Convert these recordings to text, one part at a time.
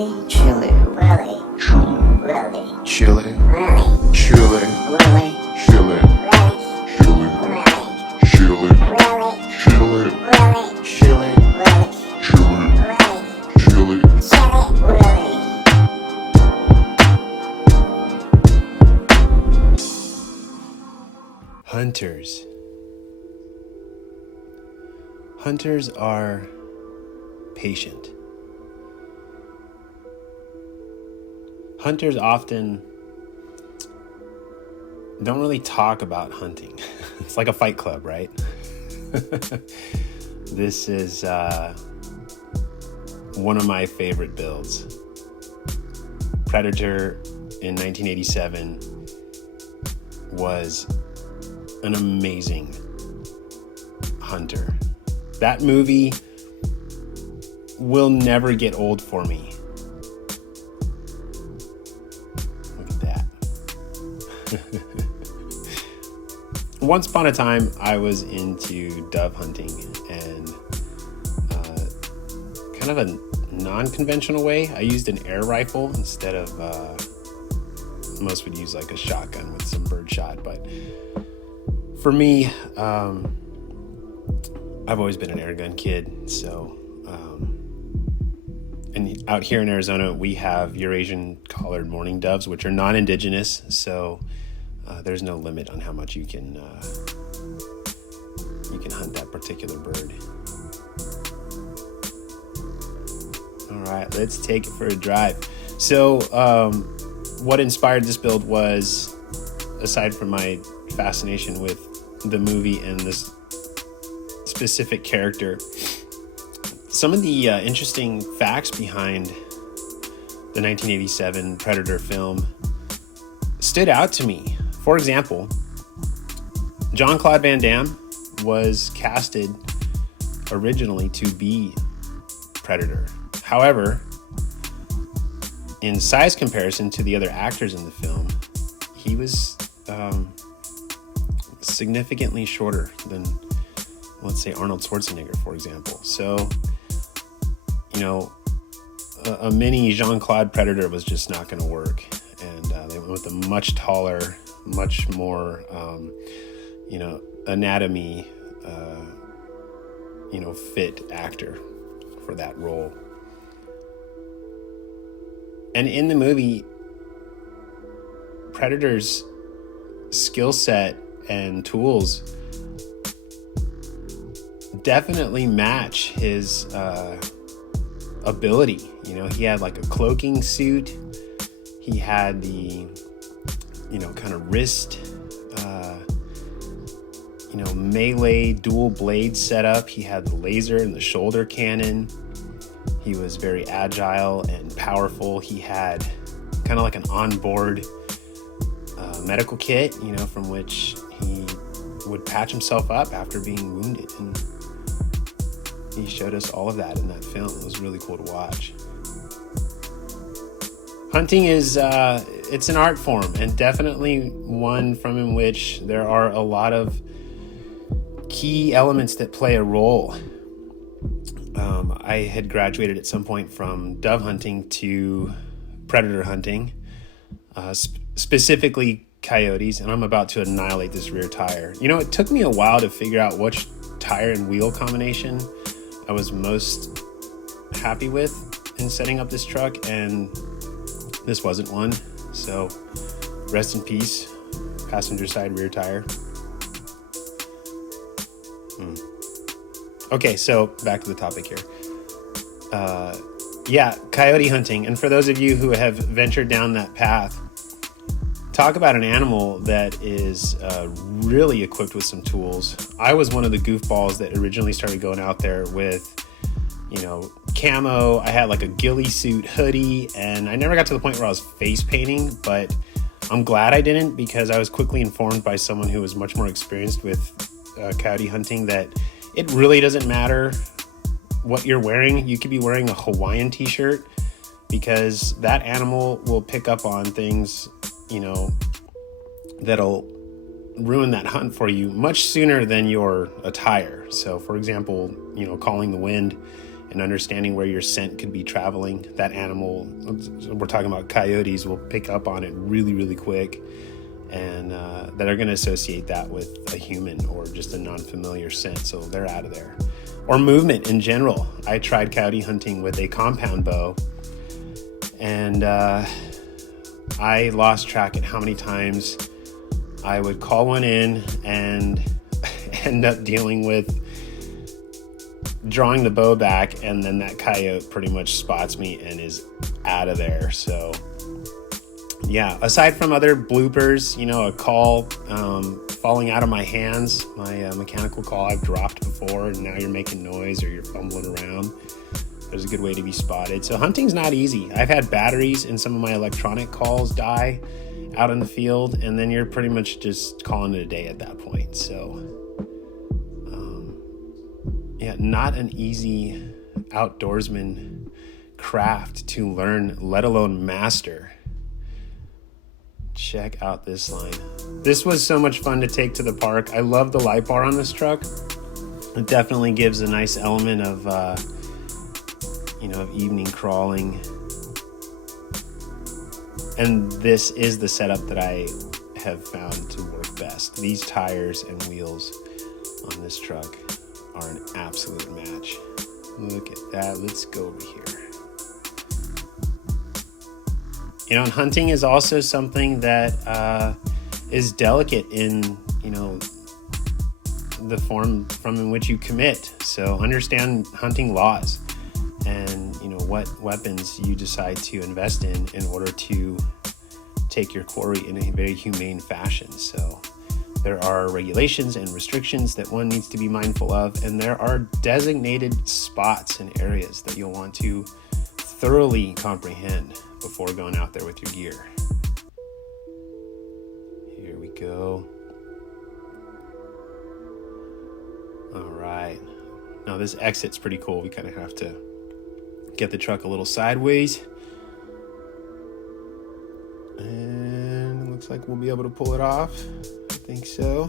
Really? Chili. Really? Really? Chili. Really? Chili. Really? Chili. Really? Chili. Really? Chili. Really? Chili. Really? Chili. Really? Chili. Chili? Really? Hunters. Hunters are patient. Hunters often don't really talk about hunting. It's like a fight club, right? This is one of my favorite builds. Predator in 1987 was an amazing hunter. That movie will never get old for me. Look at that. Once upon a time, I was into dove hunting and kind of a non-conventional way. I used an air rifle instead of, most would use like a shotgun with some bird shot. But for me, I've always been an air gun kid. So, and out here in Arizona, we have Eurasian collared mourning doves, which are non-indigenous. So there's no limit on how much you can hunt that particular bird. All right, let's take it for a drive. So what inspired this build was, aside from my fascination with the movie and this specific character, some of the interesting facts behind the 1987 Predator film stood out to me. For example, Jean-Claude Van Damme was casted originally to be Predator. However, in size comparison to the other actors in the film, he was significantly shorter than, let's say, Arnold Schwarzenegger, for example. So, a mini Jean-Claude Predator was just not going to work. And they went with a much taller, much more, anatomy, fit actor for that role. And in the movie, Predator's skill set and tools definitely match his ability. He had like a cloaking suit. He had the, kind of wrist, melee dual blade setup. He had the laser and the shoulder cannon. He was very agile and powerful. He had kind of like an onboard medical kit, from which he would patch himself up after being wounded. And he showed us all of that in that film. It was really cool to watch. Hunting is, it's an art form, and definitely one from in which there are a lot of key elements that play a role. I had graduated at some point from dove hunting to predator hunting, specifically coyotes, and I'm about to annihilate this rear tire. It took me a while to figure out which tire and wheel combination I was most happy with in setting up this truck, and this wasn't one. So rest in peace, passenger side rear tire. Okay, so back to the topic here. Coyote hunting. And for those of you who have ventured down that path, talk about an animal that is really equipped with some tools. I was one of the goofballs that originally started going out there with, camo. I had like a ghillie suit hoodie, and I never got to the point where I was face painting, but I'm glad I didn't, because I was quickly informed by someone who was much more experienced with coyote hunting that it really doesn't matter what you're wearing. You could be wearing a Hawaiian t-shirt, because that animal will pick up on things, that'll ruin that hunt for you much sooner than your attire. So for example, calling the wind and understanding where your scent could be traveling. That animal, we're talking about coyotes, will pick up on it really, really quick, and that are going to associate that with a human or just a non-familiar scent, so they're out of there. Or movement in general. I tried coyote hunting with a compound bow, and I lost track at how many times I would call one in and end up dealing with drawing the bow back, and then that coyote pretty much spots me and is out of there. So yeah, aside from other bloopers, a call falling out of my hands, my mechanical call I've dropped before, and now you're making noise or you're fumbling around, there's a good way to be spotted. So hunting's not easy. I've had batteries in some of my electronic calls die out in the field, and then you're pretty much just calling it a day at that point. So yeah, not an easy outdoorsman craft to learn, let alone master. Check out this line. This was so much fun to take to the park. I love the light bar on this truck. It definitely gives a nice element of, of evening crawling. And this is the setup that I have found to work best. These tires and wheels on this truck are an absolute match. Look at that. Let's go over here. And hunting is also something that is delicate in, the form in which you commit. So understand hunting laws and, what weapons you decide to invest in order to take your quarry in a very humane fashion. So there are regulations and restrictions that one needs to be mindful of, and there are designated spots and areas that you'll want to thoroughly comprehend before going out there with your gear. Here we go. All right. Now this exit's pretty cool. We kind of have to get the truck a little sideways. And it looks like we'll be able to pull it off. I think so.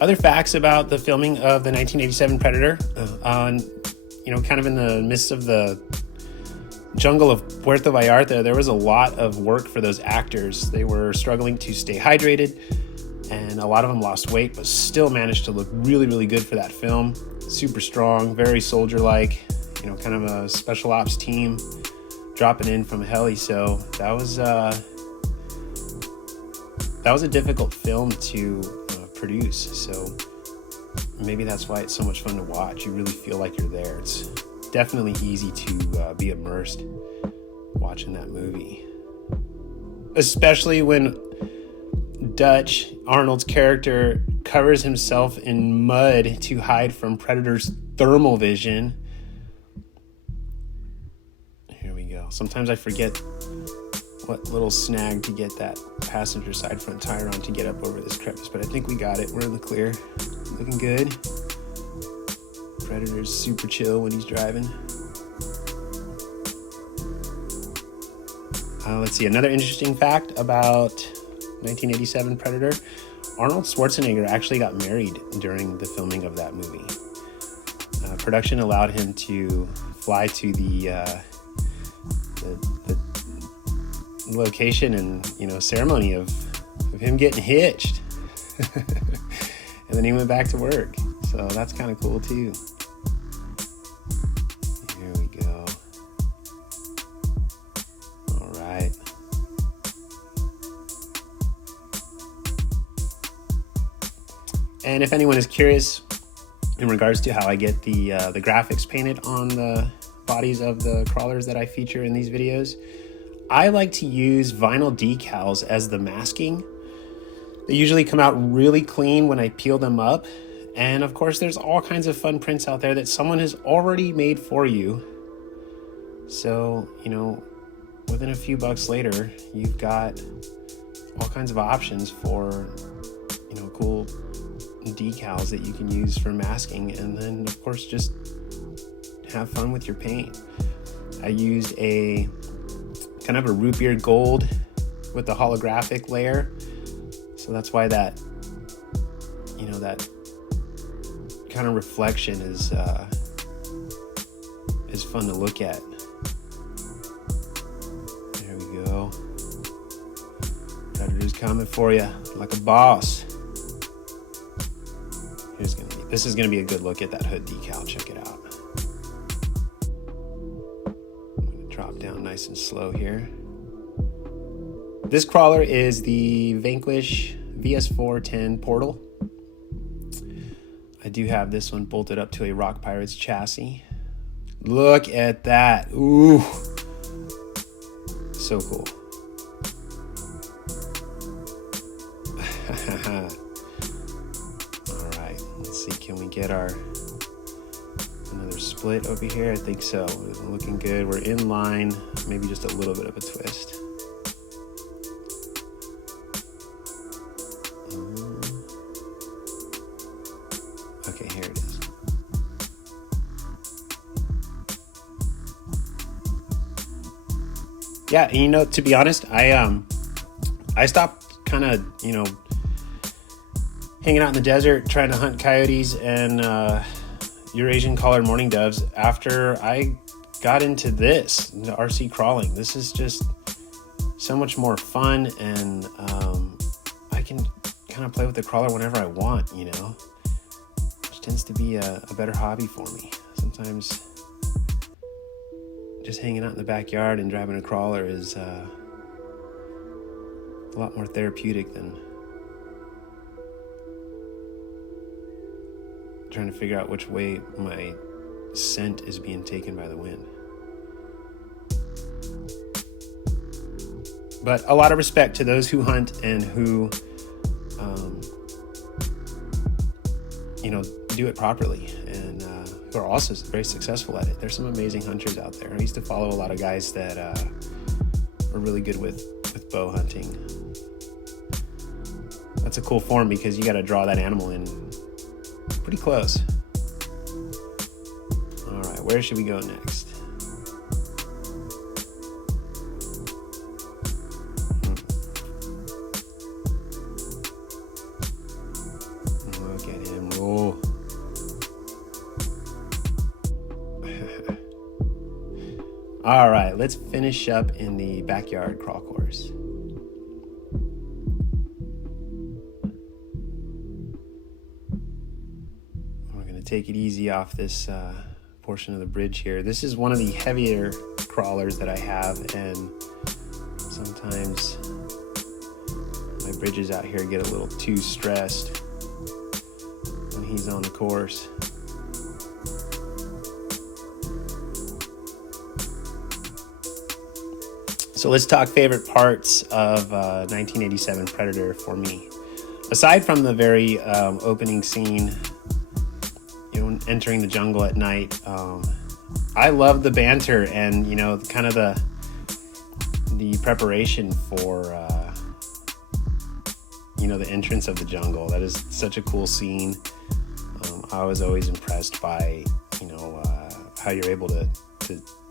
Other facts about the filming of the 1987 Predator, kind of in the midst of the jungle of Puerto Vallarta, there was a lot of work for those actors. They were struggling to stay hydrated, and a lot of them lost weight, but still managed to look really, really good for that film. Super strong, very soldier-like, kind of a special ops team dropping in from a heli. So that was a difficult film to produce. So maybe that's why it's so much fun to watch. You really feel like you're there. It's definitely easy to be immersed watching that movie. Especially when Dutch, Arnold's character, covers himself in mud to hide from Predator's thermal vision. Here we go. Sometimes I forget what little snag to get that passenger side front tire on to get up over this crevice, but I think we got it. We're in the clear. Looking good. Predator's super chill when he's driving. Let's see, another interesting fact about 1987 Predator. Arnold Schwarzenegger actually got married during the filming of that movie. Production allowed him to fly to the location and ceremony of him getting hitched. And then he went back to work. So that's kind of cool too. Here we go. All right. And if anyone is curious in regards to how I get the graphics painted on the bodies of the crawlers that I feature in these videos, I like to use vinyl decals as the masking. They usually come out really clean when I peel them up. And of course, there's all kinds of fun prints out there that someone has already made for you. So, within a few bucks later, you've got all kinds of options for, cool decals that you can use for masking. And then, of course, just have fun with your paint. I used a kind of a root beer gold with the holographic layer. So that's why that, that kind of reflection is fun to look at. There we go. Predator's coming for you like a boss. This is gonna be a good look at that hood decal. Check it out. I'm gonna drop down nice and slow here. This crawler is the Vanquish VS410 Portal. I do have this one bolted up to a Rock Pirates chassis. Look at that. Ooh. So cool. All right, let's see, can we get another split over here? I think so. We're looking good. We're in line, maybe just a little bit of a twist. Okay, here it is. Yeah, and you know, to be honest, I stopped kind of, hanging out in the desert trying to hunt coyotes and Eurasian collared mourning doves after I got into this, into RC crawling. This is just so much more fun, and I can kind of play with the crawler whenever I want, which tends to be a better hobby for me. Sometimes just hanging out in the backyard and driving a crawler is a lot more therapeutic than trying to figure out which way my scent is being taken by the wind. But a lot of respect to those who hunt and who, do it properly, and who are also very successful at it. There's some amazing hunters out there. I used to follow a lot of guys that are really good with bow hunting. That's a cool form because you got to draw that animal in pretty close. All right, where should we go next? Look at him roll. All right, let's finish up in the backyard crawl course. We're going to take it easy off this portion of the bridge here. This is one of the heavier crawlers that I have, and sometimes my bridges out here get a little too stressed when he's on the course. So let's talk favorite parts of 1987 Predator for me. Aside from the very opening scene, entering the jungle at night, I love the banter and kind of the preparation for the entrance of the jungle. That is such a cool scene. I was always impressed by how you're able to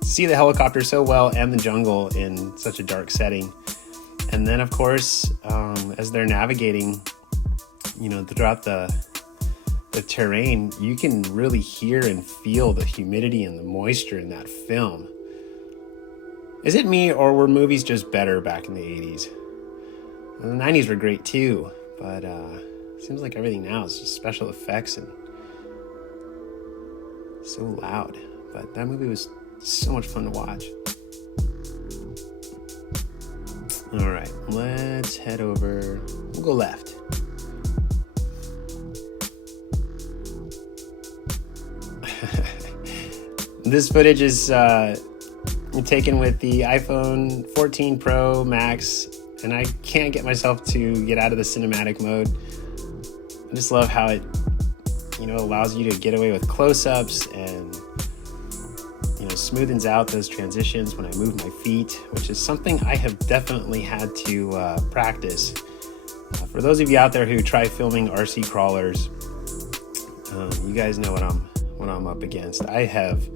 see the helicopter so well and the jungle in such a dark setting. And then of course, as they're navigating throughout the terrain, you can really hear and feel the humidity and the moisture in that film. Is it me, or were movies just better back in the 80s? The 90s were great too, but it seems like everything now is just special effects and so loud. But that movie was so much fun to watch. All right, let's head over. We'll go left. This footage is taken with the iPhone 14 Pro Max, and I can't get myself to get out of the cinematic mode. I just love how it, allows you to get away with close-ups and smoothens out those transitions when I move my feet, which is something I have definitely had to practice. For those of you out there who try filming RC crawlers, you guys know what I'm up against. I have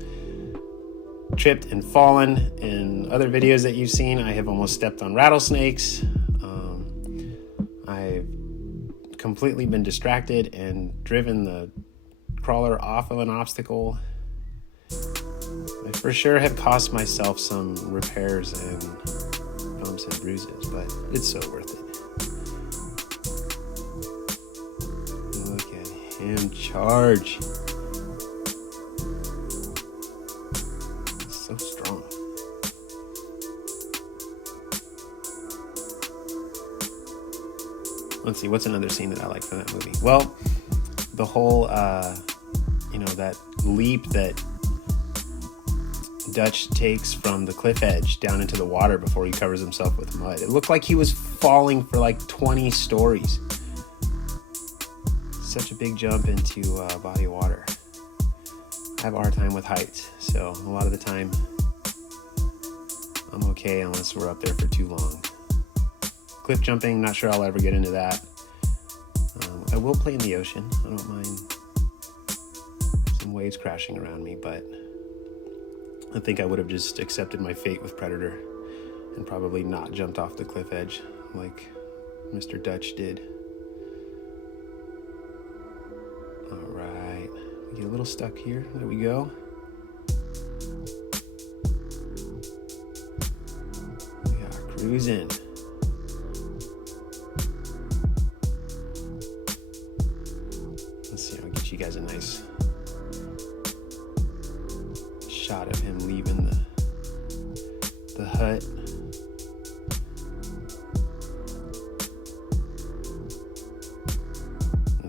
tripped and fallen in other videos that you've seen. I have almost stepped on rattlesnakes. I've completely been distracted and driven the crawler off of an obstacle. I for sure have cost myself some repairs and bumps and bruises, but it's so worth it. Look at him charge. So strong. Let's see, what's another scene that I like from that movie? Well, the whole, that leap that Dutch takes from the cliff edge down into the water before he covers himself with mud. It looked like he was falling for like 20 stories. Such a big jump into a body of water. I have a hard time with heights, so a lot of the time I'm okay unless we're up there for too long. Cliff jumping, not sure I'll ever get into that. I will play in the ocean. I don't mind some waves crashing around me, but I think I would have just accepted my fate with Predator and probably not jumped off the cliff edge like Mr. Dutch did. All right, we get a little stuck here. There we go. We are cruising. Let's see, I'll get you guys a nice shot of him leaving the hut.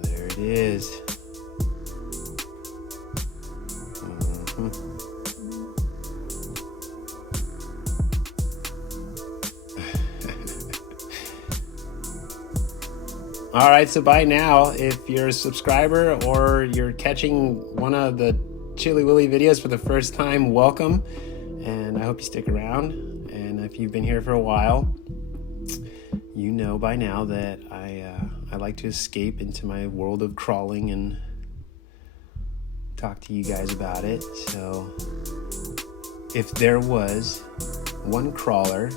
There it is. All right, so by now, if you're a subscriber or you're catching one of the Chili Willy videos for the first time, welcome, and I hope you stick around. And if you've been here for a while, you know by now that I like to escape into my world of crawling and talk to you guys about it. So if there was one crawler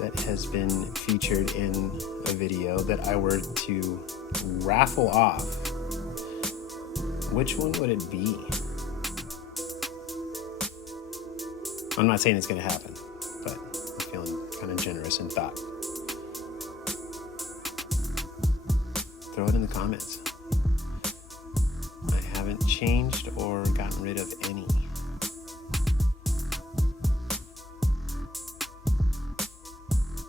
that has been featured in a video that I were to raffle off, which one would it be? I'm not saying it's going to happen, but I'm feeling kind of generous in thought. Throw it in the comments. I haven't changed or gotten rid of any.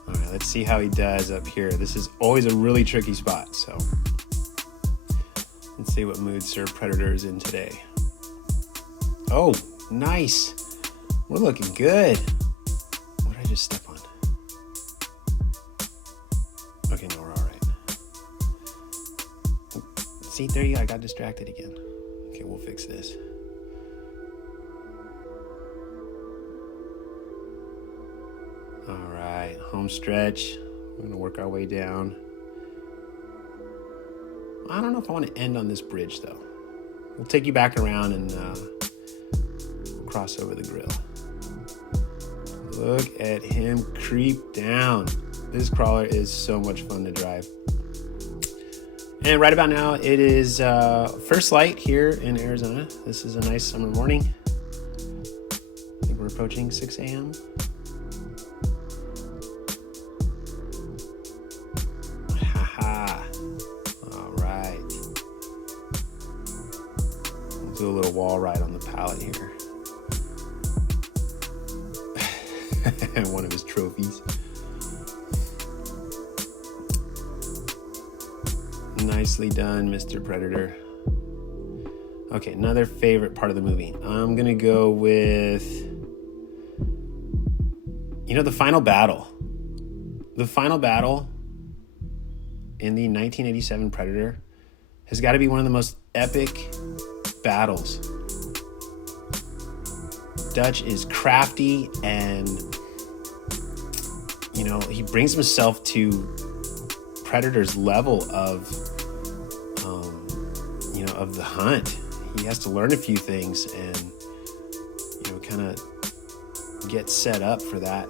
All right, let's see how he does up here. This is always a really tricky spot, so let's see what mood Sir Predator is in today. Oh, nice. We're looking good. What did I just step on? Okay, no, we're all right. See, there you go. I got distracted again. Okay, we'll fix this. All right, home stretch. We're gonna work our way down. I don't know if I want to end on this bridge though. We'll take you back around and we'll cross over the grill. Look at him creep down. This crawler is so much fun to drive. And right about now, it is first light here in Arizona. This is a nice summer morning. I think we're approaching 6 a.m. Haha. All right. We'll do a little wall ride on the pallet here. One of his trophies. Nicely done, Mr. Predator. Okay, another favorite part of the movie. I'm gonna go with, the final battle. The final battle in the 1987 Predator has got to be one of the most epic battles. Dutch is crafty and, he brings himself to Predator's level of the hunt. He has to learn a few things and kind of get set up for that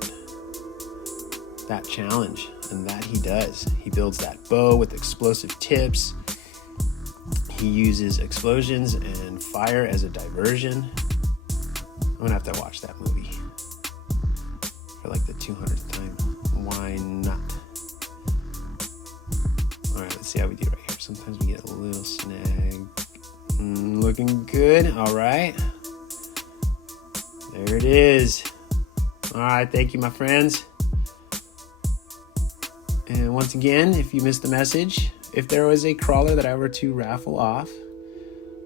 challenge, and that he does. He builds that bow with explosive tips. He uses explosions and fire as a diversion. I'm gonna have to watch that movie for like the 200th time. Why not? All right, let's see how we do right here. Sometimes we get a little snag. Looking good. All right. There it is. All right, thank you, my friends. And once again, if you missed the message, if there was a crawler that I were to raffle off,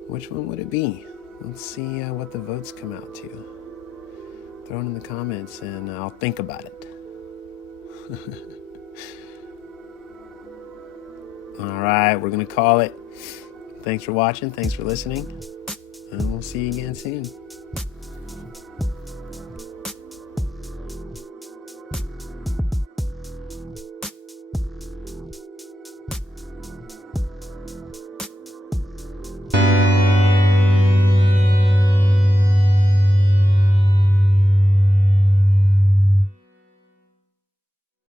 which one would it be? Let's see what the votes come out to. Throw it in the comments and I'll think about it. All right, we're going to call it. Thanks for watching. Thanks for listening. And we'll see you again soon.